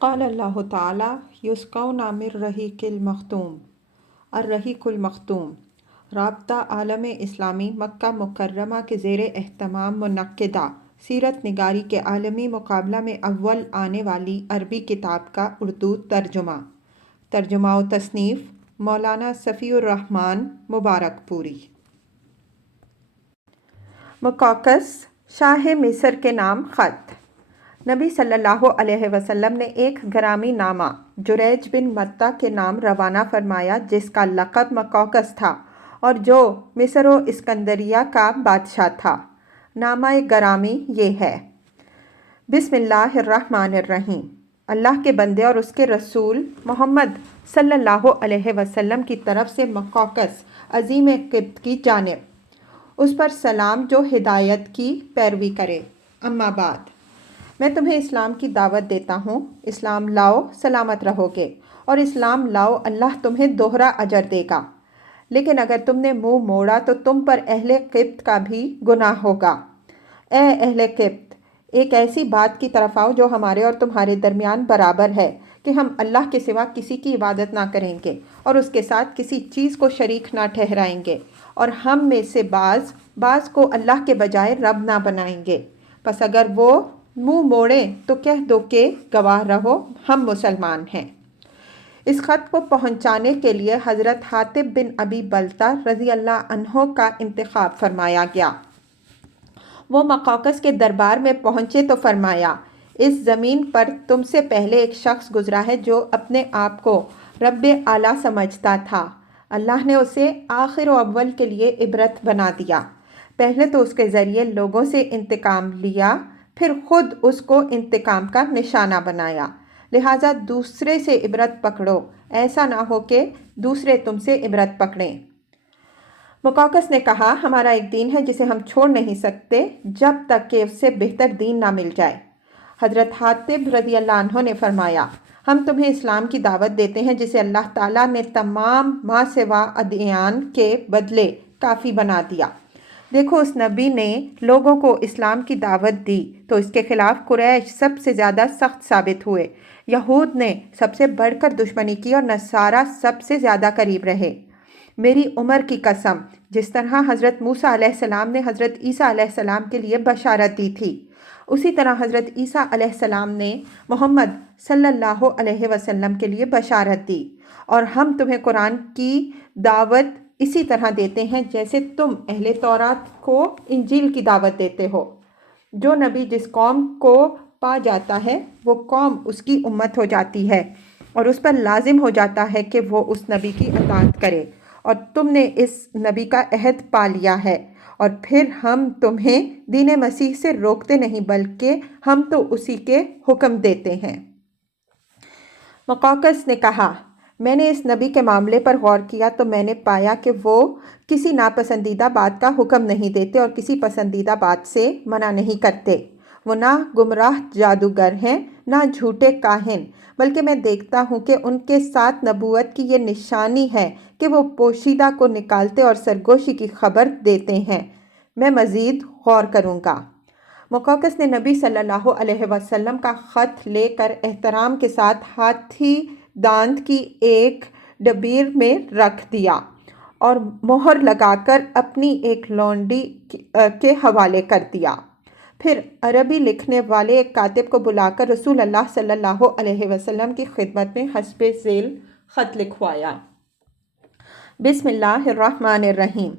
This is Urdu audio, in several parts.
قال اللہ تعالیٰ یسقون من رحیق المختوم الرحیق المختوم رابطہ عالم اسلامی مکہ مکرمہ کے زیر اہتمام منعقدہ سیرت نگاری کے عالمی مقابلہ میں اول آنے والی عربی کتاب کا اردو ترجمہ و تصنیف مولانا صفی الرحمن مبارک پوری۔ مقوقس شاہ مصر کے نام خط۔ نبی صلی اللہ علیہ وسلم نے ایک گرامی نامہ جریج بن مطہ کے نام روانہ فرمایا جس کا لقب مقوقس تھا اور جو مصر و اسکندریہ کا بادشاہ تھا۔ نامہ گرامی یہ ہے: بسم اللہ الرحمن الرحیم۔ اللہ کے بندے اور اس کے رسول محمد صلی اللہ علیہ وسلم کی طرف سے مقوقس عظیم قبط کی جانب، اس پر سلام جو ہدایت کی پیروی کرے۔ اما بعد، میں تمہیں اسلام کی دعوت دیتا ہوں۔ اسلام لاؤ سلامت رہو گے، اور اسلام لاؤ اللہ تمہیں دوہرا اجر دے گا۔ لیکن اگر تم نے منہ موڑا تو تم پر اہل قبط کا بھی گناہ ہوگا۔ اے اہل قبط، ایک ایسی بات کی طرف آؤ جو ہمارے اور تمہارے درمیان برابر ہے کہ ہم اللہ کے سوا کسی کی عبادت نہ کریں گے اور اس کے ساتھ کسی چیز کو شریک نہ ٹھہرائیں گے، اور ہم میں سے بعض کو اللہ کے بجائے رب نہ بنائیں گے۔ پس اگر وہ منہ موڑیں تو کہہ دو کہ گواہ رہو ہم مسلمان ہیں۔ اس خط کو پہنچانے کے لیے حضرت حاطب بن ابی بلتہ رضی اللہ عنہ کا انتخاب فرمایا گیا۔ وہ مقوقس کے دربار میں پہنچے تو فرمایا: اس زمین پر تم سے پہلے ایک شخص گزرا ہے جو اپنے آپ کو رب اعلیٰ سمجھتا تھا۔ اللہ نے اسے آخر و اول کے لیے عبرت بنا دیا۔ پہلے تو اس کے ذریعے لوگوں سے انتقام لیا، پھر خود اس کو انتقام کا نشانہ بنایا۔ لہٰذا دوسرے سے عبرت پکڑو، ایسا نہ ہو کہ دوسرے تم سے عبرت پکڑیں۔ مقوقس نے کہا: ہمارا ایک دین ہے جسے ہم چھوڑ نہیں سکتے جب تک کہ اس سے بہتر دین نہ مل جائے۔ حضرت حاطب رضی اللہ عنہ نے فرمایا: ہم تمہیں اسلام کی دعوت دیتے ہیں جسے اللہ تعالیٰ نے تمام ما سوا ادیان کے بدلے کافی بنا دیا۔ دیکھو، اس نبی نے لوگوں کو اسلام کی دعوت دی تو اس کے خلاف قریش سب سے زیادہ سخت ثابت ہوئے، یہود نے سب سے بڑھ کر دشمنی کی اور نصارہ سب سے زیادہ قریب رہے۔ میری عمر کی قسم، جس طرح حضرت موسیٰ علیہ السلام نے حضرت عیسیٰ علیہ السلام کے لیے بشارت دی تھی، اسی طرح حضرت عیسیٰ علیہ السلام نے محمد صلی اللہ علیہ وسلم کے لیے بشارت دی، اور ہم تمہیں قرآن کی دعوت اسی طرح دیتے ہیں جیسے تم اہل تورات کو انجیل کی دعوت دیتے ہو۔ جو نبی جس قوم کو پا جاتا ہے وہ قوم اس کی امت ہو جاتی ہے، اور اس پر لازم ہو جاتا ہے کہ وہ اس نبی کی اطاعت کرے، اور تم نے اس نبی کا عہد پا لیا ہے، اور پھر ہم تمہیں دین مسیح سے روکتے نہیں بلکہ ہم تو اسی کے حکم دیتے ہیں۔ مقوقس نے کہا: میں نے اس نبی کے معاملے پر غور کیا تو میں نے پایا کہ وہ کسی ناپسندیدہ بات کا حکم نہیں دیتے اور کسی پسندیدہ بات سے منع نہیں کرتے۔ وہ نہ گمراہ جادوگر ہیں نہ جھوٹے کاہن، بلکہ میں دیکھتا ہوں کہ ان کے ساتھ نبوت کی یہ نشانی ہے کہ وہ پوشیدہ کو نکالتے اور سرگوشی کی خبر دیتے ہیں۔ میں مزید غور کروں گا۔ مقوقس نے نبی صلی اللہ علیہ وسلم کا خط لے کر احترام کے ساتھ ہاتھی دانت کی ایک ڈبیر میں رکھ دیا اور مہر لگا کر اپنی ایک لونڈی کے حوالے کر دیا۔ پھر عربی لکھنے والے ایک کاتب کو بلا کر رسول اللہ صلی اللہ علیہ وسلم کی خدمت میں حسب ذیل خط لکھوایا: بسم اللہ الرحمن الرحیم۔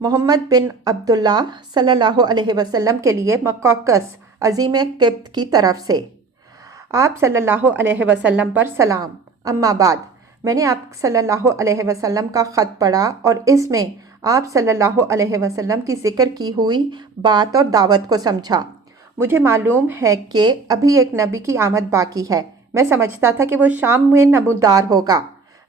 محمد بن عبداللہ صلی اللہ علیہ وسلم کے لیے مقوقس عظیم قبط کی طرف سے، آپ صلی اللہ علیہ وسلم پر سلام۔ اما بعد، میں نے آپ صلی اللہ علیہ وسلم کا خط پڑھا اور اس میں آپ صلی اللہ علیہ وسلم کی ذکر کی ہوئی بات اور دعوت کو سمجھا۔ مجھے معلوم ہے کہ ابھی ایک نبی کی آمد باقی ہے۔ میں سمجھتا تھا کہ وہ شام میں نمودار ہوگا۔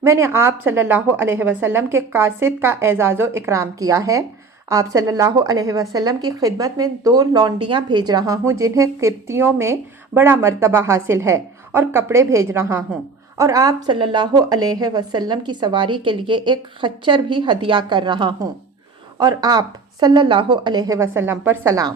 میں نے آپ صلی اللہ علیہ وسلم کے قاصد کا اعزاز و اکرام کیا ہے۔ آپ صلی اللہ علیہ وسلم کی خدمت میں 2 لونڈیاں بھیج رہا ہوں جنہیں قبطیوں میں بڑا مرتبہ حاصل ہے، اور کپڑے بھیج رہا ہوں، اور آپ صلی اللہ علیہ وسلم کی سواری کے لیے ایک خچر بھی ہدیہ کر رہا ہوں، اور آپ صلی اللہ علیہ وسلم پر سلام۔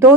2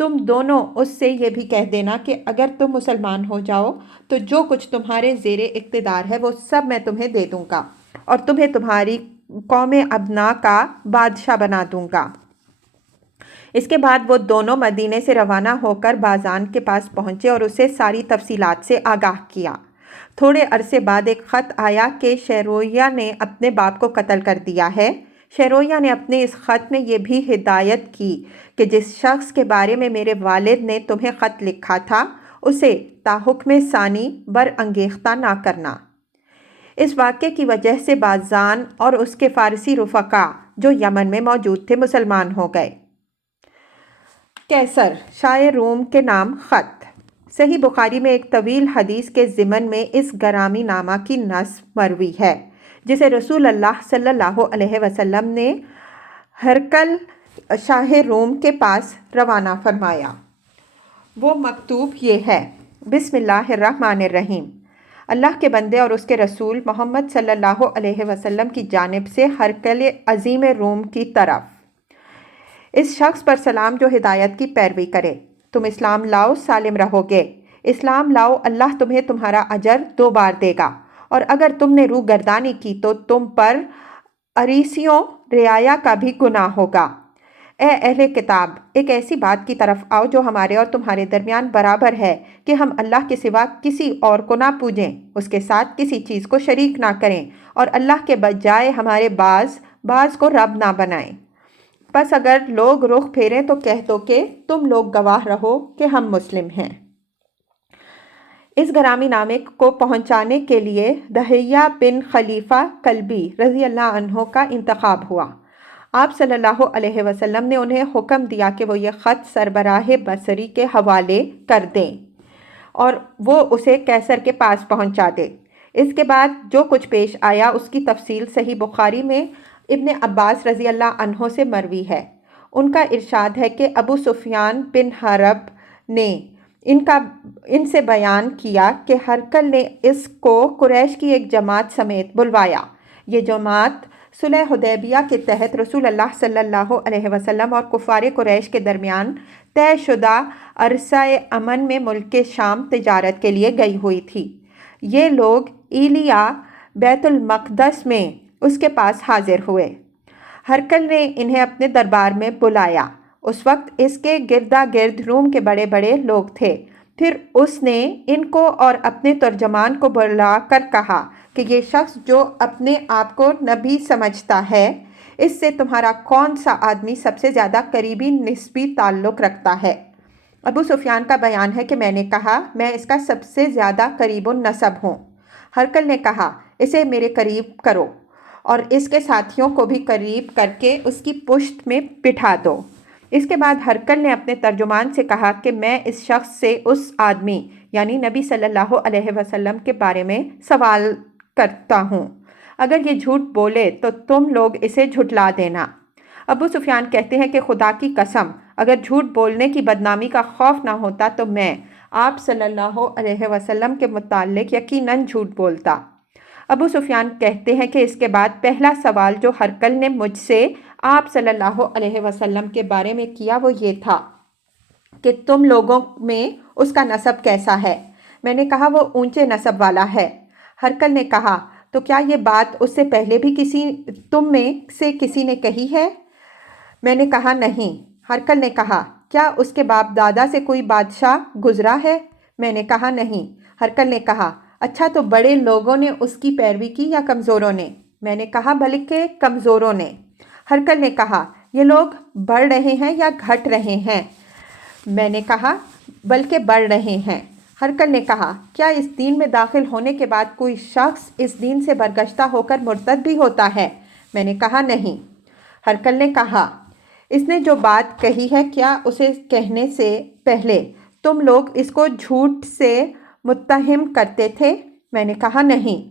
تم دونوں اس سے یہ بھی کہہ دینا کہ اگر تم مسلمان ہو جاؤ تو جو کچھ تمہارے زیر اقتدار ہے وہ سب میں تمہیں دے دوں گا اور تمہیں تمہاری قوم ابنا کا بادشاہ بنا دوں گا۔ اس کے بعد وہ دونوں مدینے سے روانہ ہو کر بازان کے پاس پہنچے اور اسے ساری تفصیلات سے آگاہ کیا۔ تھوڑے عرصے بعد ایک خط آیا کہ شیرویہ نے اپنے باپ کو قتل کر دیا ہے۔ شیرویہ نے اپنے اس خط میں یہ بھی ہدایت کی کہ جس شخص کے بارے میں میرے والد نے تمہیں خط لکھا تھا اسے تاحکم ثانی برانگیختہ نہ کرنا۔ اس واقعے کی وجہ سے بازان اور اس کے فارسی رفقا جو یمن میں موجود تھے مسلمان ہو گئے۔ کیسر شاہ روم کے نام خط۔ صحیح بخاری میں ایک طویل حدیث کے ضمن میں اس گرامی نامہ کی نصب مروی ہے جسے رسول اللہ صلی اللہ علیہ وسلم نے ہرقل شاہ روم کے پاس روانہ فرمایا۔ وہ مکتوب یہ ہے: بسم اللہ الرحمن الرحیم، اللہ کے بندے اور اس کے رسول محمد صلی اللہ علیہ وسلم کی جانب سے ہرقل عظیم روم کی طرف، اس شخص پر سلام جو ہدایت کی پیروی کرے۔ تم اسلام لاؤ سالم رہو گے، اسلام لاؤ اللہ تمہیں تمہارا اجر 2 بار دے گا، اور اگر تم نے روح گردانی کی تو تم پر اریسیوں رعایا کا بھی گناہ ہوگا۔ اے اہل کتاب، ایک ایسی بات کی طرف آؤ جو ہمارے اور تمہارے درمیان برابر ہے کہ ہم اللہ کے سوا کسی اور کو نہ پوجیں، اس کے ساتھ کسی چیز کو شریک نہ کریں، اور اللہ کے بجائے ہمارے بعض کو رب نہ بنائیں۔ پس اگر لوگ رخ پھیریں تو کہہ دو کہ تم لوگ گواہ رہو کہ ہم مسلم ہیں۔ اس گرامی نامے کو پہنچانے کے لیے دحیہ بن خلیفہ کلبی رضی اللہ عنہ کا انتخاب ہوا۔ آپ صلی اللہ علیہ وسلم نے انہیں حکم دیا کہ وہ یہ خط سربراہ بصری کے حوالے کر دیں اور وہ اسے کیسر کے پاس پہنچا دے۔ اس کے بعد جو کچھ پیش آیا اس کی تفصیل صحیح بخاری میں ابن عباس رضی اللہ عنہ سے مروی ہے۔ ان کا ارشاد ہے کہ ابو سفیان بن حرب نے ان سے بیان کیا کہ ہرقل نے اس کو قریش کی ایک جماعت سمیت بلوایا۔ یہ جماعت صلح حدیبیہ کے تحت رسول اللہ صلی اللہ علیہ وسلم اور کفار قریش کے درمیان طے شدہ عرصہ امن میں ملک شام تجارت کے لیے گئی ہوئی تھی۔ یہ لوگ ایلیا بیت المقدس میں اس کے پاس حاضر ہوئے۔ ہرقل نے انہیں اپنے دربار میں بلایا۔ اس وقت اس کے گردا گرد روم کے بڑے بڑے لوگ تھے۔ پھر اس نے ان کو اور اپنے ترجمان کو بلا کر کہا کہ یہ شخص جو اپنے آپ کو نبی سمجھتا ہے، اس سے تمہارا کون سا آدمی سب سے زیادہ قریبی نسبی تعلق رکھتا ہے؟ ابو سفیان کا بیان ہے کہ میں نے کہا میں اس کا سب سے زیادہ قریب النسب ہوں۔ ہرقل نے کہا اسے میرے قریب کرو اور اس کے ساتھیوں کو بھی قریب کر کے اس کی پشت میں بٹھا دو۔ اس کے بعد ہرقل نے اپنے ترجمان سے کہا کہ میں اس شخص سے اس آدمی یعنی نبی صلی اللہ علیہ وسلم کے بارے میں سوال کرتا ہوں، اگر یہ جھوٹ بولے تو تم لوگ اسے جھٹلا دینا۔ ابو سفیان کہتے ہیں کہ خدا کی قسم اگر جھوٹ بولنے کی بدنامی کا خوف نہ ہوتا تو میں آپ صلی اللہ علیہ وسلم کے متعلق یقیناً جھوٹ بولتا۔ ابو سفیان کہتے ہیں کہ اس کے بعد پہلا سوال جو ہرقل نے مجھ سے آپ صلی اللہ علیہ وسلم کے بارے میں کیا وہ یہ تھا کہ تم لوگوں میں اس کا نسب کیسا ہے؟ میں نے کہا وہ اونچے نسب والا ہے۔ ہرقل نے کہا تو کیا یہ بات اس سے پہلے بھی تم میں سے کسی نے کہی ہے؟ میں نے کہا نہیں۔ ہرقل نے کہا کیا اس کے باپ دادا سے کوئی بادشاہ گزرا ہے؟ میں نے کہا نہیں۔ ہرقل نے کہا اچھا تو بڑے لوگوں نے اس کی پیروی کی یا کمزوروں نے؟ میں نے کہا بلکہ کمزوروں نے۔ ہرقل نے کہا یہ لوگ بڑھ رہے ہیں یا گھٹ رہے ہیں؟ میں نے کہا بلکہ بڑھ رہے ہیں۔ ہرقل نے کہا کیا اس دین میں داخل ہونے کے بعد کوئی شخص اس دین سے برگشتہ ہو کر مرتد بھی ہوتا ہے؟ میں نے کہا نہیں۔ ہرقل نے کہا اس نے جو بات کہی ہے کیا اسے کہنے سے پہلے تم لوگ اس کو جھوٹ سے متہم کرتے تھے؟ میں نے کہا نہیں۔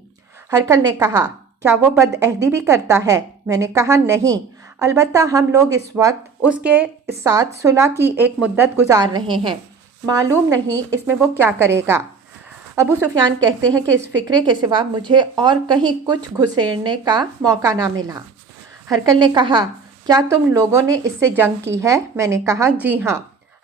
ہرقل نے کہا کیا وہ بدعہدی بھی کرتا ہے؟ میں نے کہا نہیں، البتہ ہم لوگ اس وقت اس کے ساتھ صلح کی ایک مدت گزار رہے ہیں، معلوم نہیں اس میں وہ کیا کرے گا۔ ابو سفیان کہتے ہیں کہ اس فکرے کے سوا مجھے اور کہیں کچھ گھسیڑنے کا موقع نہ ملا۔ ہرقل نے کہا کیا تم لوگوں نے اس سے جنگ کی ہے؟ میں نے کہا جی ہاں۔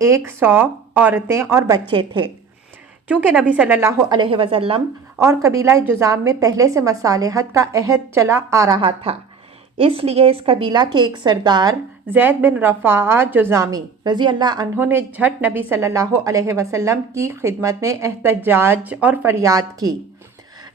100 عورتیں اور بچے تھے۔ چونکہ نبی صلی اللہ علیہ وسلم اور قبیلہ جذام میں پہلے سے مصالحت کا عہد چلا آ رہا تھا، اس لیے اس قبیلہ کے ایک سردار زید بن رفاعہ جذامی رضی اللہ عنہ نے جھٹ نبی صلی اللہ علیہ وسلم کی خدمت میں احتجاج اور فریاد کی۔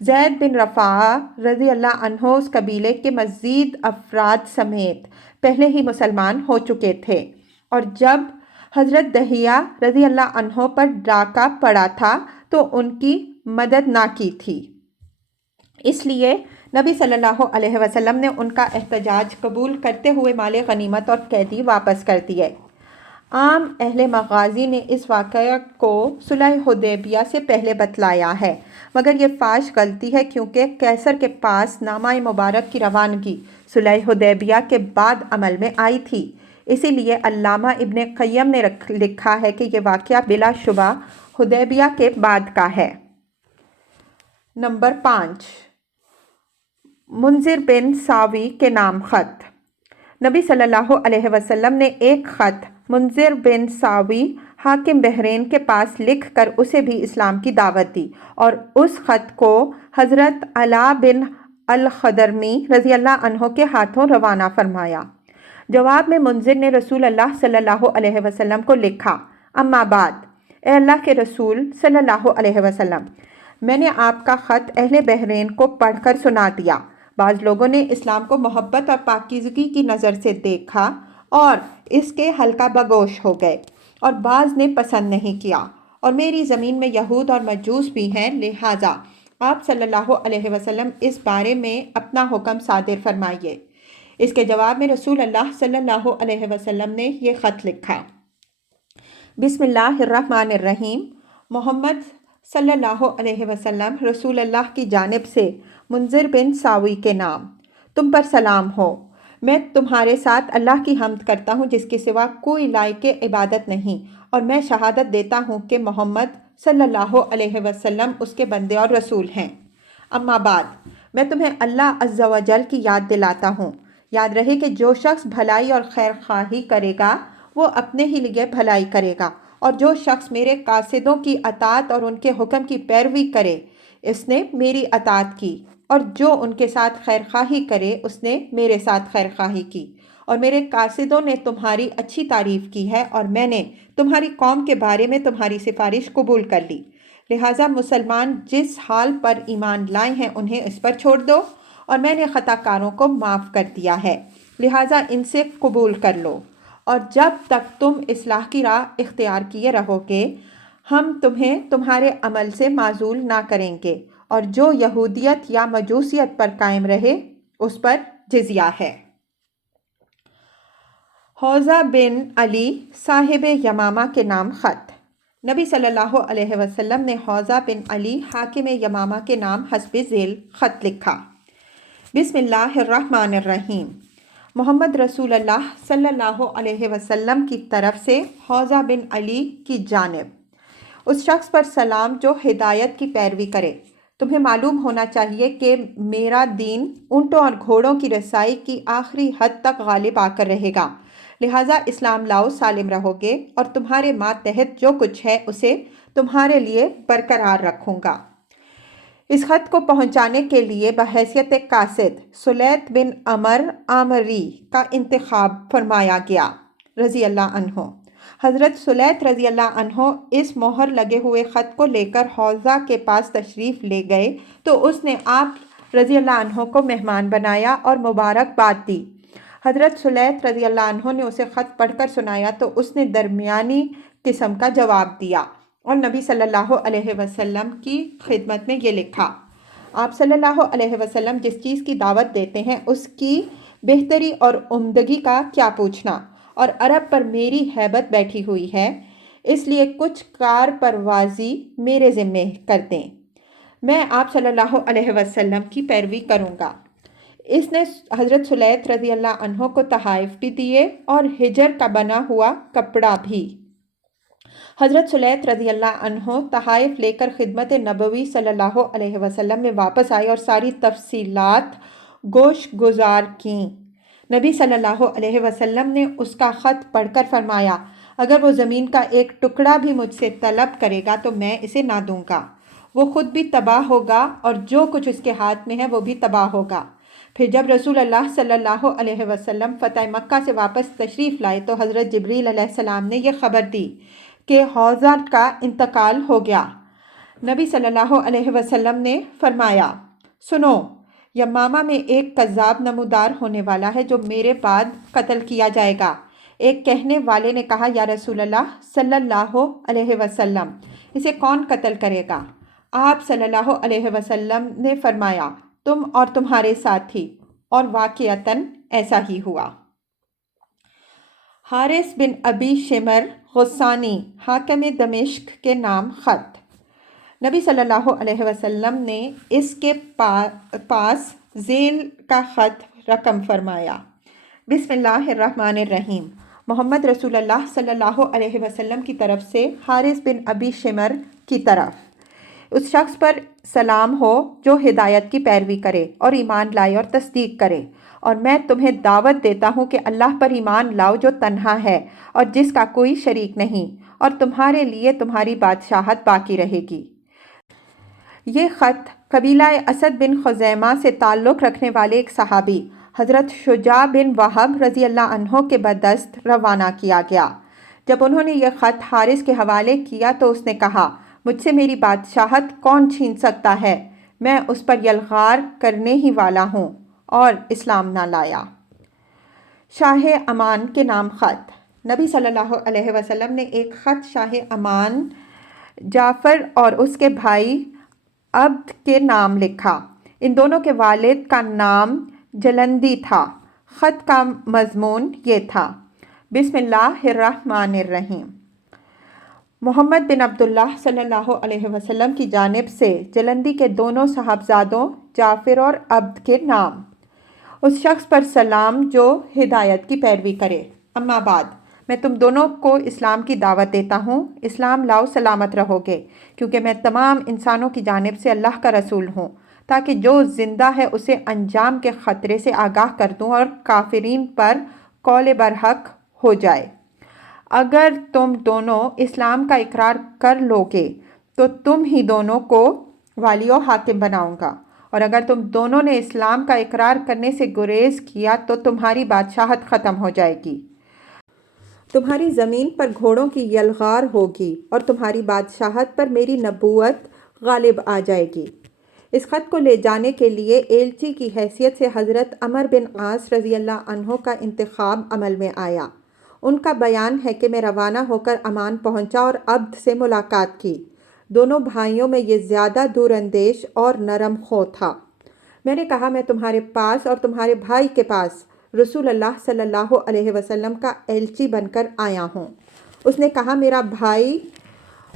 زید بن رفاعہ رضی اللہ عنہ اس قبیلے کے مزید افراد سمیت پہلے ہی مسلمان ہو چکے تھے، اور جب حضرت دحیہ رضی اللہ عنہ پر ڈاکہ پڑا تھا تو ان کی مدد نہ کی تھی، اس لیے نبی صلی اللہ علیہ وسلم نے ان کا احتجاج قبول کرتے ہوئے مال غنیمت اور قیدی واپس کر دیے۔ عام اہل مغازی نے اس واقعہ کو صلح حدیبیہ سے پہلے بتلایا ہے، مگر یہ فاش غلطی ہے کیونکہ قیصر کے پاس نامہ مبارک کی روانگی صلح حدیبیہ کے بعد عمل میں آئی تھی، اسی لیے علامہ ابن قیم نے لکھا ہے کہ یہ واقعہ بلا شبہ حدیبیہ کے بعد کا ہے۔ نمبر 5، منذر بن ساوی کے نام خط۔ نبی صلی اللہ علیہ وسلم نے ایک خط منذر بن ساوی حاکم بحرین کے پاس لکھ کر اسے بھی اسلام کی دعوت دی، اور اس خط کو حضرت علا بن الخدرمی رضی اللہ عنہ کے ہاتھوں روانہ فرمایا۔ جواب میں منذر نے رسول اللہ صلی اللہ علیہ وسلم کو لکھا، اما بعد، اے اللہ کے رسول صلی اللہ علیہ وسلم، میں نے آپ کا خط اہل بحرین کو پڑھ کر سنا دیا۔ بعض لوگوں نے اسلام کو محبت اور پاکیزگی کی نظر سے دیکھا اور اس کے حلقہ بگوش ہو گئے، اور بعض نے پسند نہیں کیا، اور میری زمین میں یہود اور مجوس بھی ہیں، لہٰذا آپ صلی اللہ علیہ وسلم اس بارے میں اپنا حکم صادر فرمائیے۔ اس کے جواب میں رسول اللہ صلی اللہ علیہ وسلم نے یہ خط لکھا، بسم اللہ الرحمن الرحیم، محمد صلی اللہ علیہ وسلم رسول اللہ کی جانب سے منذر بن ساوی کے نام، تم پر سلام ہو۔ میں تمہارے ساتھ اللہ کی حمد کرتا ہوں جس کے سوا کوئی لائق عبادت نہیں، اور میں شہادت دیتا ہوں کہ محمد صلی اللہ علیہ وسلم اس کے بندے اور رسول ہیں۔ اما بعد، میں تمہیں اللہ عز و جل کی یاد دلاتا ہوں۔ یاد رہے کہ جو شخص بھلائی اور خیر خواہی کرے گا وہ اپنے ہی لیے بھلائی کرے گا، اور جو شخص میرے قاصدوں کی اطاعت اور ان کے حکم کی پیروی کرے اس نے میری اطاعت کی، اور جو ان کے ساتھ خیر خواہی کرے اس نے میرے ساتھ خیر خواہی کی، اور میرے قاصدوں نے تمہاری اچھی تعریف کی ہے، اور میں نے تمہاری قوم کے بارے میں تمہاری سفارش قبول کر لی، لہٰذا مسلمان جس حال پر ایمان لائے ہیں انہیں اس پر چھوڑ دو، اور میں نے خطا کاروں کو معاف کر دیا ہے، لہٰذا ان سے قبول کر لو، اور جب تک تم اصلاح کی راہ اختیار کیے رہو گے ہم تمہیں تمہارے عمل سے معزول نہ کریں گے، اور جو یہودیت یا مجوسیت پر قائم رہے اس پر جزیہ ہے۔ حوضہ بن علی صاحب یمامہ کے نام خط۔ نبی صلی اللہ علیہ وسلم نے حوضہ بن علی حاکم یمامہ کے نام حسب ذیل خط لکھا، بسم اللہ الرحمن الرحیم، محمد رسول اللہ صلی اللہ علیہ وسلم کی طرف سے حوضہ بن علی کی جانب، اس شخص پر سلام جو ہدایت کی پیروی کرے۔ تمہیں معلوم ہونا چاہیے کہ میرا دین اونٹوں اور گھوڑوں کی رسائی کی آخری حد تک غالب آ کر رہے گا، لہٰذا اسلام لاؤ، سالم رہو گے، اور تمہارے ماتحت جو کچھ ہے اسے تمہارے لیے برقرار رکھوں گا۔ اس خط کو پہنچانے کے لیے بحیثیت قاصد سلیط بن عمر عامری کا انتخاب فرمایا گیا رضی اللہ عنہ۔ حضرت سلیط رضی اللہ عنہ اس مہر لگے ہوئے خط کو لے کر حوضہ کے پاس تشریف لے گئے تو اس نے آپ رضی اللہ عنہ کو مہمان بنایا اور مبارکباد دی۔ حضرت سلیط رضی اللہ عنہ نے اسے خط پڑھ کر سنایا تو اس نے درمیانی قسم کا جواب دیا اور نبی صلی اللہ علیہ وسلم کی خدمت میں یہ لکھا، آپ صلی اللہ علیہ وسلم جس چیز کی دعوت دیتے ہیں اس کی بہتری اور عمدگی کا کیا پوچھنا، اور عرب پر میری ہیبت بیٹھی ہوئی ہے، اس لیے کچھ کار پروازی میرے ذمے کر دیں، میں آپ صلی اللہ علیہ وسلم کی پیروی کروں گا۔ اس نے حضرت سلیط رضی اللہ عنہ کو تحائف بھی دیے اور حجر کا بنا ہوا کپڑا بھی۔ حضرت سلیط رضی اللہ عنہ تحائف لے کر خدمت نبوی صلی اللہ علیہ وسلم میں واپس آئے اور ساری تفصیلات گوش گزار کیں۔ نبی صلی اللہ علیہ وسلم نے اس کا خط پڑھ کر فرمایا، اگر وہ زمین کا ایک ٹکڑا بھی مجھ سے طلب کرے گا تو میں اسے نہ دوں گا۔ وہ خود بھی تباہ ہوگا اور جو کچھ اس کے ہاتھ میں ہے وہ بھی تباہ ہوگا۔ پھر جب رسول اللہ صلی اللہ علیہ وسلم فتح مکہ سے واپس تشریف لائے تو حضرت جبریل علیہ السلام نے یہ خبر دی کہ حوضہ کا انتقال ہو گیا۔ نبی صلی اللہ علیہ وسلم نے فرمایا، سنو، یمامہ میں ایک کذاب نمودار ہونے والا ہے جو میرے بعد قتل کیا جائے گا۔ ایک کہنے والے نے کہا، یا رسول اللہ صلی اللہ علیہ وسلم، اسے کون قتل کرے گا؟ آپ صلی اللہ علیہ وسلم نے فرمایا، تم اور تمہارے ساتھی، اور واقعتاً ایسا ہی ہوا۔ حارث بن ابی شمر غسانی، حاکم دمشق کے نام خط۔ نبی صلی اللہ علیہ وسلم نے اس کے پاس ذیل کا خط رقم فرمایا، بسم اللہ الرحمن الرحیم، محمد رسول اللہ صلی اللہ علیہ وسلم کی طرف سے حارث بن ابی شمر کی طرف، اس شخص پر سلام ہو جو ہدایت کی پیروی کرے اور ایمان لائے اور تصدیق کرے، اور میں تمہیں دعوت دیتا ہوں کہ اللہ پر ایمان لاؤ جو تنہا ہے اور جس کا کوئی شریک نہیں، اور تمہارے لیے تمہاری بادشاہت باقی رہے گی۔ یہ خط قبیلہ اسد بن خزیمہ سے تعلق رکھنے والے ایک صحابی حضرت شجاع بن وہب رضی اللہ عنہ کے بدست روانہ کیا گیا۔ جب انہوں نے یہ خط حارث کے حوالے کیا تو اس نے کہا، مجھ سے میری بادشاہت کون چھین سکتا ہے؟ میں اس پر یلغار کرنے ہی والا ہوں، اور اسلام نہ لایا۔ شاہ امان کے نام خط۔ نبی صلی اللہ علیہ وسلم نے ایک خط شاہ امان جعفر اور اس کے بھائی عبد کے نام لکھا۔ ان دونوں کے والد کا نام جلندی تھا۔ خط کا مضمون یہ تھا، بسم اللہ الرحمن الرحیم، محمد بن عبداللہ صلی اللہ علیہ وسلم کی جانب سے جلندی کے دونوں صاحبزادوں جعفر اور عبد کے نام، اس شخص پر سلام جو ہدایت کی پیروی کرے۔ اما بعد، میں تم دونوں کو اسلام کی دعوت دیتا ہوں، اسلام لاؤ سلامت رہو گے، کیونکہ میں تمام انسانوں کی جانب سے اللہ کا رسول ہوں، تاکہ جو زندہ ہے اسے انجام کے خطرے سے آگاہ کر دوں اور کافرین پر قول برحق ہو جائے۔ اگر تم دونوں اسلام کا اقرار کر لو گے تو تم ہی دونوں کو والی و حاکم بناؤں گا، اور اگر تم دونوں نے اسلام کا اقرار کرنے سے گریز کیا تو تمہاری بادشاہت ختم ہو جائے گی، تمہاری زمین پر گھوڑوں کی یلغار ہوگی، اور تمہاری بادشاہت پر میری نبوت غالب آ جائے گی۔ اس خط کو لے جانے کے لیے ایلچی کی حیثیت سے حضرت عمر بن عاص رضی اللہ عنہ کا انتخاب عمل میں آیا۔ ان کا بیان ہے کہ میں روانہ ہو کر امان پہنچا اور عبد سے ملاقات کی۔ دونوں بھائیوں میں یہ زیادہ دور اندیش اور نرم خو تھا۔ میں نے کہا، میں تمہارے پاس اور تمہارے بھائی کے پاس رسول اللہ صلی اللہ علیہ وسلم کا ایلچی بن کر آیا ہوں۔ اس نے کہا، میرا بھائی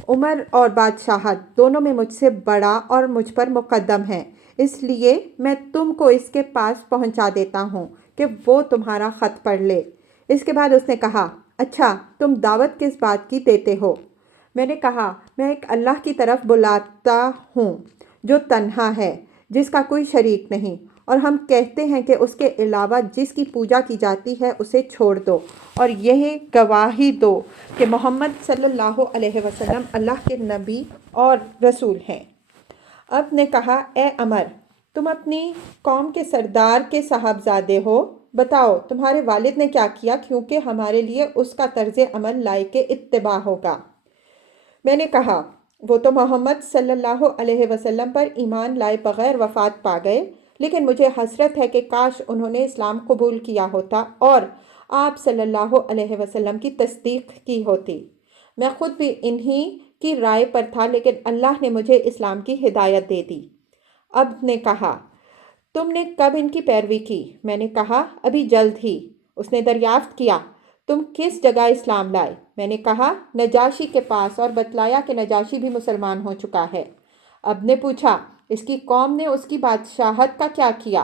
عمر اور بادشاہت دونوں میں مجھ سے بڑا اور مجھ پر مقدم ہے، اس لیے میں تم کو اس کے پاس پہنچا دیتا ہوں کہ وہ تمہارا خط پڑھ لے۔ اس کے بعد اس نے کہا، اچھا، تم دعوت کس بات کی دیتے ہو؟ میں نے کہا، میں ایک اللہ کی طرف بلاتا ہوں جو تنہا ہے، جس کا کوئی شریک نہیں، اور ہم کہتے ہیں کہ اس کے علاوہ جس کی پوجا کی جاتی ہے اسے چھوڑ دو، اور یہ گواہی دو کہ محمد صلی اللہ علیہ وسلم اللہ کے نبی اور رسول ہیں۔ اب نے کہا، اے عمر، تم اپنی قوم کے سردار کے صاحبزادے ہو، بتاؤ تمہارے والد نے کیا کیا، کیونکہ ہمارے لیے اس کا طرز عمل لائق اتباع ہوگا۔ میں نے کہا، وہ تو محمد صلی اللہ علیہ وسلم پر ایمان لائے بغیر وفات پا گئے، لیکن مجھے حسرت ہے کہ کاش انہوں نے اسلام قبول کیا ہوتا اور آپ صلی اللہ علیہ وسلم کی تصدیق کی ہوتی۔ میں خود بھی انہی کی رائے پر تھا، لیکن اللہ نے مجھے اسلام کی ہدایت دے دی۔ اب نے کہا، تم نے کب ان کی پیروی کی؟ میں نے کہا، ابھی جلد ہی۔ اس نے دریافت کیا، تم کس جگہ اسلام لائے؟ میں نے کہا، نجاشی کے پاس، اور بتلایا کہ نجاشی بھی مسلمان ہو چکا ہے۔ اب نے پوچھا، اس کی قوم نے اس کی بادشاہت کا کیا کیا؟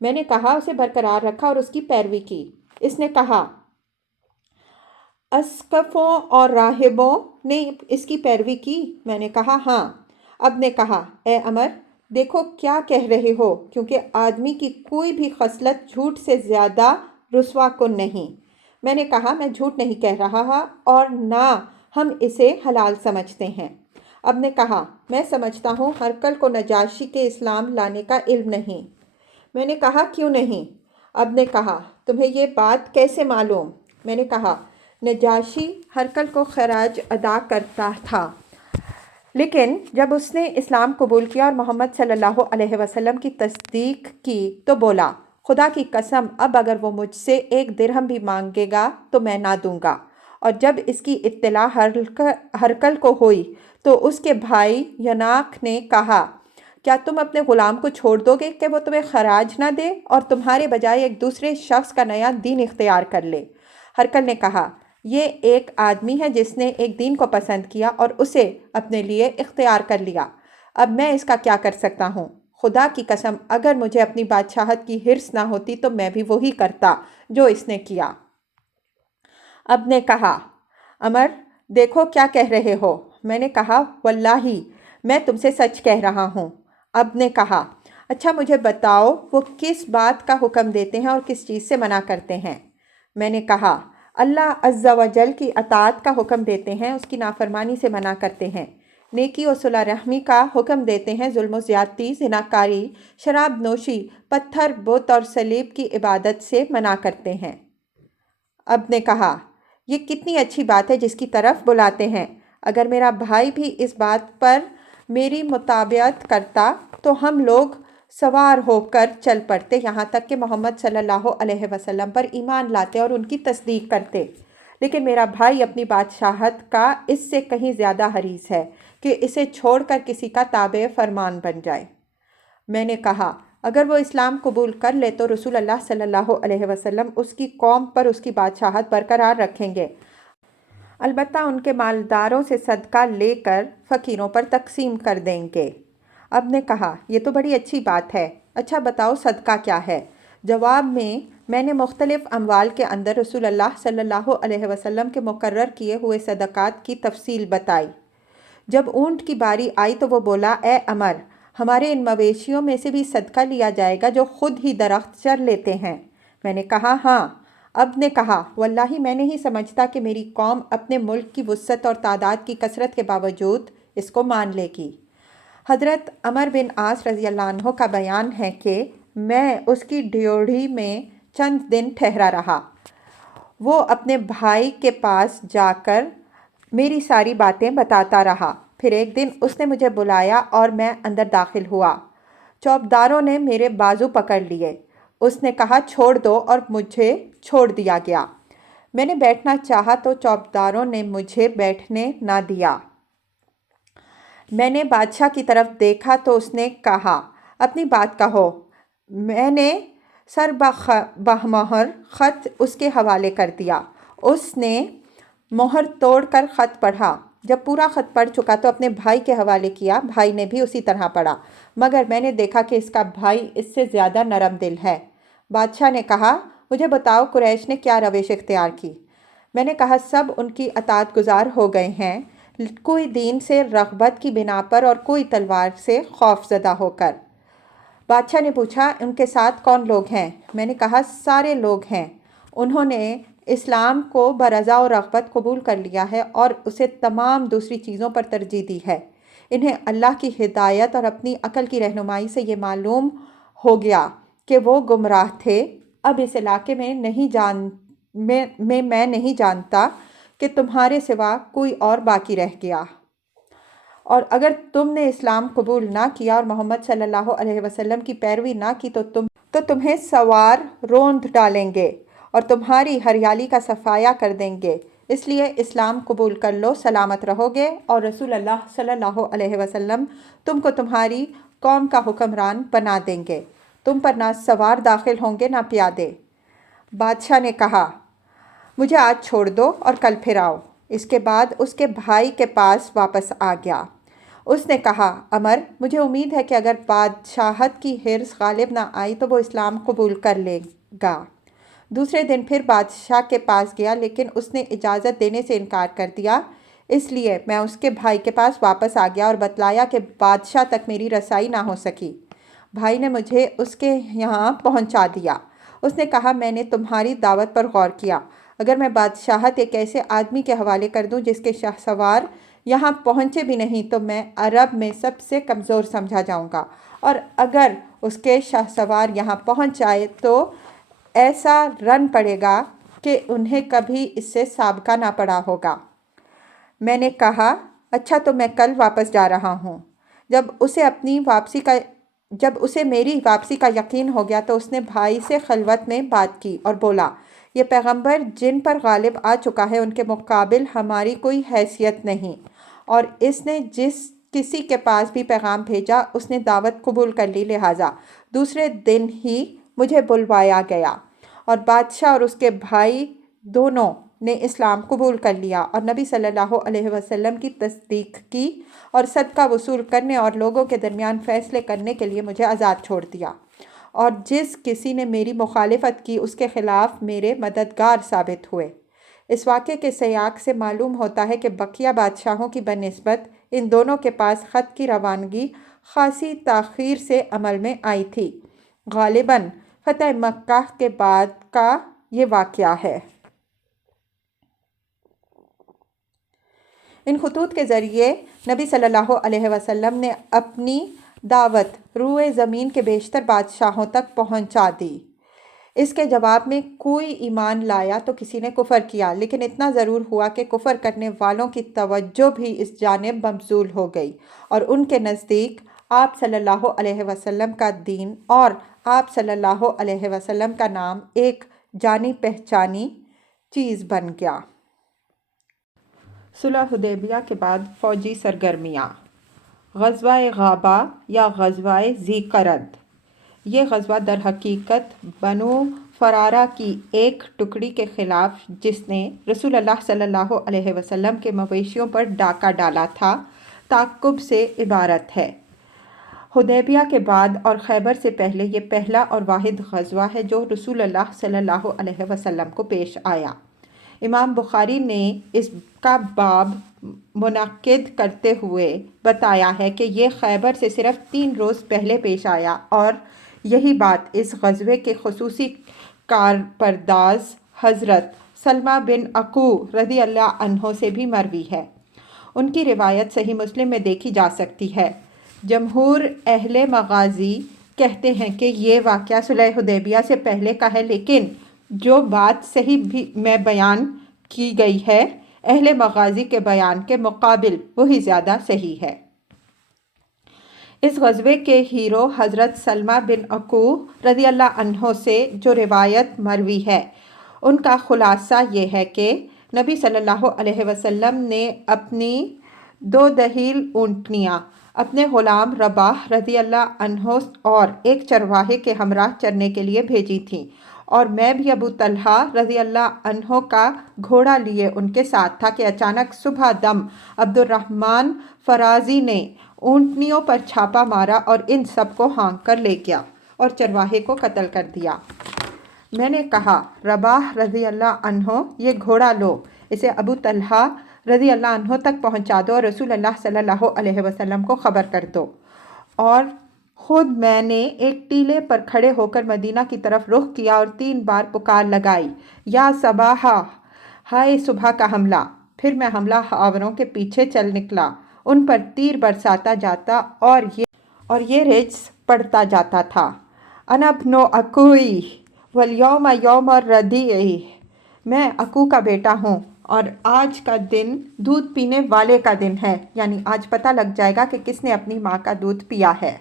میں نے کہا، اسے برقرار رکھا اور اس کی پیروی کی۔ اس نے کہا، اسقفوں اور راہبوں نے اس کی پیروی کی؟ میں نے کہا، ہاں۔ اب نے کہا، اے عمر، دیکھو کیا کہہ رہے ہو، کیونکہ آدمی کی کوئی بھی خصلت جھوٹ سے زیادہ رسوا کن نہیں۔ میں نے کہا میں جھوٹ نہیں کہہ رہا اور نہ ہم اسے حلال سمجھتے ہیں۔ اب نے کہا میں سمجھتا ہوں ہرقل کو نجاشی کے اسلام لانے کا علم نہیں۔ میں نے کہا کیوں نہیں؟ اب نے کہا تمہیں یہ بات کیسے معلوم؟ میں نے کہا نجاشی ہرقل کو خراج ادا کرتا تھا، لیکن جب اس نے اسلام قبول کیا اور محمد صلی اللہ علیہ وسلم کی تصدیق کی تو بولا خدا کی قسم اب اگر وہ مجھ سے 1 درہم بھی مانگے گا تو میں نہ دوں گا۔ اور جب اس کی اطلاع ہرقل کو ہوئی تو اس کے بھائی یناق نے کہا کیا تم اپنے غلام کو چھوڑ دو گے کہ وہ تمہیں خراج نہ دے اور تمہارے بجائے ایک دوسرے شخص کا نیا دین اختیار کر لے؟ ہرقل نے کہا یہ ایک آدمی ہے جس نے ایک دین کو پسند کیا اور اسے اپنے لیے اختیار کر لیا۔ اب میں اس کا کیا کر سکتا ہوں؟ خدا کی قسم اگر مجھے اپنی بادشاہت کی حرص نہ ہوتی تو میں بھی وہی کرتا جو اس نے کیا۔ اب نے کہا عمر دیکھو کیا کہہ رہے ہو؟ میں نے کہا واللہ میں تم سے سچ کہہ رہا ہوں۔ اب نے کہا اچھا مجھے بتاؤ وہ کس بات کا حکم دیتے ہیں اور کس چیز سے منع کرتے ہیں؟ میں نے کہا اللہ عز و جل کی اطاعت کا حکم دیتے ہیں، اس کی نافرمانی سے منع کرتے ہیں، نیکی و صلح رحمی کا حکم دیتے ہیں، ظلم و زیادتی، زناکاری، شراب نوشی، پتھر بت اور صلیب کی عبادت سے منع کرتے ہیں۔ اب نے کہا یہ کتنی اچھی بات ہے جس کی طرف بلاتے ہیں۔ اگر میرا بھائی بھی اس بات پر میری مطابقت کرتا تو ہم لوگ سوار ہو کر چل پڑتے یہاں تک کہ محمد صلی اللہ علیہ وسلم پر ایمان لاتے اور ان کی تصدیق کرتے، لیکن میرا بھائی اپنی بادشاہت کا اس سے کہیں زیادہ حریص ہے کہ اسے چھوڑ کر کسی کا تابع فرمان بن جائے۔ میں نے کہا اگر وہ اسلام قبول کر لے تو رسول اللہ صلی اللہ علیہ وسلم اس کی قوم پر اس کی بادشاہت برقرار رکھیں گے، البتہ ان کے مالداروں سے صدقہ لے کر فقیروں پر تقسیم کر دیں گے۔ اب نے کہا یہ تو بڑی اچھی بات ہے، اچھا بتاؤ صدقہ کیا ہے؟ جواب میں نے مختلف اموال کے اندر رسول اللہ صلی اللہ علیہ وسلم کے مقرر کیے ہوئے صدقات کی تفصیل بتائی۔ جب اونٹ کی باری آئی تو وہ بولا اے عمر ہمارے ان مویشیوں میں سے بھی صدقہ لیا جائے گا جو خود ہی درخت چر لیتے ہیں؟ میں نے کہا ہاں۔ اب نے کہا واللہ میں نہیں سمجھتا کہ میری قوم اپنے ملک کی وسعت اور تعداد کی کثرت کے باوجود اس کو مان لے گی۔ حضرت عمر بن عاص رضی اللہ عنہ کا بیان ہے کہ میں اس کی ڈیوڑھی میں چند دن ٹھہرا رہا۔ وہ اپنے بھائی کے پاس جا کر میری ساری باتیں بتاتا رہا۔ پھر ایک دن اس نے مجھے بلایا اور میں اندر داخل ہوا۔ چوبداروں نے میرے بازو پکڑ لیے۔ اس نے کہا چھوڑ دو اور مجھے چھوڑ دیا گیا۔ میں نے بیٹھنا چاہا تو چوبداروں نے مجھے بیٹھنے نہ دیا۔ میں نے بادشاہ کی طرف دیکھا تو اس نے کہا اپنی بات کہو۔ میں نے سر بہمہر خط اس کے حوالے کر دیا۔ اس نے مہر توڑ کر خط پڑھا۔ جب پورا خط پڑھ چکا تو اپنے بھائی کے حوالے کیا، بھائی نے بھی اسی طرح پڑھا، مگر میں نے دیکھا کہ اس کا بھائی اس سے زیادہ نرم دل ہے۔ بادشاہ نے کہا مجھے بتاؤ قریش نے کیا روش اختیار کی؟ میں نے کہا سب ان کی اطاعت گزار ہو گئے ہیں، کوئی دین سے رغبت کی بنا پر اور کوئی تلوار سے خوف زدہ ہو کر۔ بادشاہ نے پوچھا ان کے ساتھ کون لوگ ہیں؟ میں نے کہا سارے لوگ ہیں، انہوں نے اسلام کو برضا و رغبت قبول کر لیا ہے اور اسے تمام دوسری چیزوں پر ترجیح دی ہے۔ انہیں اللہ کی ہدایت اور اپنی عقل کی رہنمائی سے یہ معلوم ہو گیا کہ وہ گمراہ تھے۔ اب اس علاقے میں میں نہیں جانتا کہ تمہارے سوا کوئی اور باقی رہ گیا، اور اگر تم نے اسلام قبول نہ کیا اور محمد صلی اللہ علیہ وسلم کی پیروی نہ کی تو تمہیں سوار روند ڈالیں گے اور تمہاری ہریالی کا صفایا کر دیں گے، اس لیے اسلام قبول کر لو، سلامت رہو گے اور رسول اللہ صلی اللہ علیہ وسلم تم کو تمہاری قوم کا حکمران بنا دیں گے، تم پر نہ سوار داخل ہوں گے نہ پیادے۔ بادشاہ نے کہا مجھے آج چھوڑ دو اور کل پھر آؤ۔ اس کے بعد اس کے بھائی کے پاس واپس آ گیا۔ اس نے کہا عمر مجھے امید ہے کہ اگر بادشاہت کی حرص غالب نہ آئی تو وہ اسلام قبول کر لے گا۔ دوسرے دن پھر بادشاہ کے پاس گیا لیکن اس نے اجازت دینے سے انکار کر دیا، اس لیے میں اس کے بھائی کے پاس واپس آ گیا اور بتلایا کہ بادشاہ تک میری رسائی نہ ہو سکی۔ بھائی نے مجھے اس کے یہاں پہنچا دیا۔ اس نے کہا میں نے تمہاری دعوت پر غور کیا، اگر میں بادشاہت ایک ایسے آدمی کے حوالے کر دوں جس کے شاہ سوار یہاں پہنچے بھی نہیں تو میں عرب میں سب سے کمزور سمجھا جاؤں گا، اور اگر اس کے شاہ سوار یہاں پہنچ جائے تو ایسا رن پڑے گا کہ انہیں کبھی اس سے سابقہ نہ پڑا ہوگا۔ میں نے کہا اچھا تو میں کل واپس جا رہا ہوں۔ جب اسے میری واپسی کا یقین ہو گیا تو اس نے بھائی سے خلوت میں بات کی اور بولا، یہ پیغمبر جن پر غالب آ چکا ہے ان کے مقابل ہماری کوئی حیثیت نہیں، اور اس نے جس کسی کے پاس بھی پیغام بھیجا اس نے دعوت قبول کر لی، لہٰذا دوسرے دن ہی مجھے بلوایا گیا، اور بادشاہ اور اس کے بھائی دونوں نے اسلام قبول کر لیا اور نبی صلی اللہ علیہ وسلم کی تصدیق کی، اور صدقہ وصول کرنے اور لوگوں کے درمیان فیصلے کرنے کے لیے مجھے آزاد چھوڑ دیا، اور جس کسی نے میری مخالفت کی اس کے خلاف میرے مددگار ثابت ہوئے۔ اس واقعے کے سیاق سے معلوم ہوتا ہے کہ بقیہ بادشاہوں کی بنسبت ان دونوں کے پاس خط کی روانگی خاصی تاخیر سے عمل میں آئی تھی۔ غالباً فتح مکہ کے بعد کا یہ واقعہ ہے۔ ان خطوط کے ذریعے نبی صلی اللہ علیہ وسلم نے اپنی دعوت روئے زمین کے بیشتر بادشاہوں تک پہنچا دی۔ اس کے جواب میں کوئی ایمان لایا تو کسی نے کفر کیا، لیکن اتنا ضرور ہوا کہ کفر کرنے والوں کی توجہ بھی اس جانب مبذول ہو گئی، اور ان کے نزدیک آپ صلی اللہ علیہ وسلم کا دین اور آپ صلی اللہ علیہ وسلم کا نام ایک جانی پہچانی چیز بن گیا۔ صلح حدیبیہ کے بعد فوجی سرگرمیاں۔ غزوہ غابہ یا غزوہ ذی قرد۔ یہ غزوہ در حقیقت بنو فرارہ کی ایک ٹکڑی کے خلاف جس نے رسول اللہ صلی اللہ علیہ وسلم کے مویشیوں پر ڈاکہ ڈالا تھا، تعقب سے عبارت ہے۔ حدیبیہ کے بعد اور خیبر سے پہلے یہ پہلا اور واحد غزوہ ہے جو رسول اللہ صلی اللہ علیہ وسلم کو پیش آیا۔ امام بخاری نے اس کا باب منعقد کرتے ہوئے بتایا ہے کہ یہ خیبر سے صرف 3 روز پہلے پیش آیا، اور یہی بات اس غزوے کے خصوصی کارپرداز حضرت سلمہ بن عقو رضی اللہ عنہ سے بھی مروی ہے۔ ان کی روایت صحیح مسلم میں دیکھی جا سکتی ہے۔ جمہور اہل مغازی کہتے ہیں کہ یہ واقعہ صلح حدیبیہ سے پہلے کا ہے، لیکن جو بات صحیح بھی میں بیان کی گئی ہے اہل مغازی کے بیان کے مقابل وہی زیادہ صحیح ہے۔ اس غزوے کے ہیرو حضرت سلمہ بن عقو رضی اللہ عنہ سے جو روایت مروی ہے ان کا خلاصہ یہ ہے کہ نبی صلی اللہ علیہ وسلم نے اپنی 2 دھیل اونٹنیاں اپنے غلام رباح رضی اللہ عنہ اور ایک چرواہے کے ہمراہ چرنے کے لیے بھیجی تھیں، اور میں بھی ابو طلحہ رضی اللہ عنہ کا گھوڑا لیے ان کے ساتھ تھا کہ اچانک صبح دم عبد الرحمن فرازی نے اونٹنیوں پر چھاپا مارا اور ان سب کو ہانک کر لے گیا اور چرواہے کو قتل کر دیا۔ میں نے کہا رباح رضی اللہ عنہ یہ گھوڑا لو، اسے ابو طلحہ رضی اللہ عنہ تک پہنچا دو اور رسول اللہ صلی اللہ علیہ وسلم کو خبر کر دو، اور خود میں نے ایک ٹیلے پر کھڑے ہو کر مدینہ کی طرف رخ کیا اور 3 بار پکار لگائی، یا صباحا، ہائے صبح کا حملہ۔ پھر میں حملہ آوروں کے پیچھے چل نکلا، ان پر تیر برساتا جاتا اور یہ رجز پڑتا جاتا تھا۔ انا ابن عقوی والیوم یوم الردیع، میں عقو کا بیٹا ہوں اور آج کا دن دودھ پینے والے کا دن ہے، یعنی آج پتہ لگ جائے گا کہ کس نے اپنی ماں کا دودھ پیا ہے۔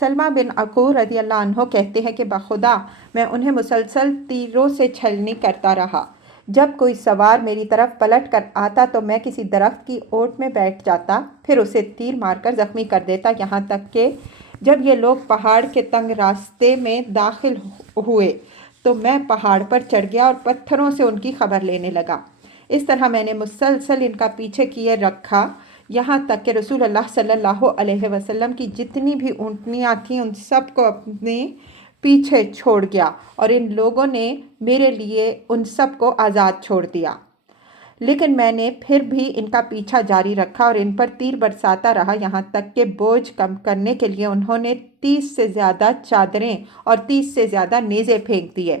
سلمہ بن عقو رضی اللہ عنہ کہتے ہیں کہ بخدا میں انہیں مسلسل تیروں سے چھلنی کرتا رہا۔ جب کوئی سوار میری طرف پلٹ کر آتا تو میں کسی درخت کی اوٹ میں بیٹھ جاتا، پھر اسے تیر مار کر زخمی کر دیتا، یہاں تک کہ جب یہ لوگ پہاڑ کے تنگ راستے میں داخل ہوئے تو میں پہاڑ پر چڑھ گیا اور پتھروں سے ان کی خبر لینے لگا۔ اس طرح میں نے مسلسل ان کا پیچھے کیے رکھا، یہاں تک کہ رسول اللہ صلی اللہ علیہ وسلم کی جتنی بھی اونٹنیاں تھیں ان سب کو اپنے پیچھے چھوڑ گیا، اور ان لوگوں نے میرے لیے ان سب کو آزاد چھوڑ دیا۔ لیکن میں نے پھر بھی ان کا پیچھا جاری رکھا اور ان پر تیر برساتا رہا، یہاں تک کہ بوجھ کم کرنے کے لیے انہوں نے 30 سے زیادہ چادریں اور 30 سے زیادہ نیزے پھینک دیے۔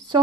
100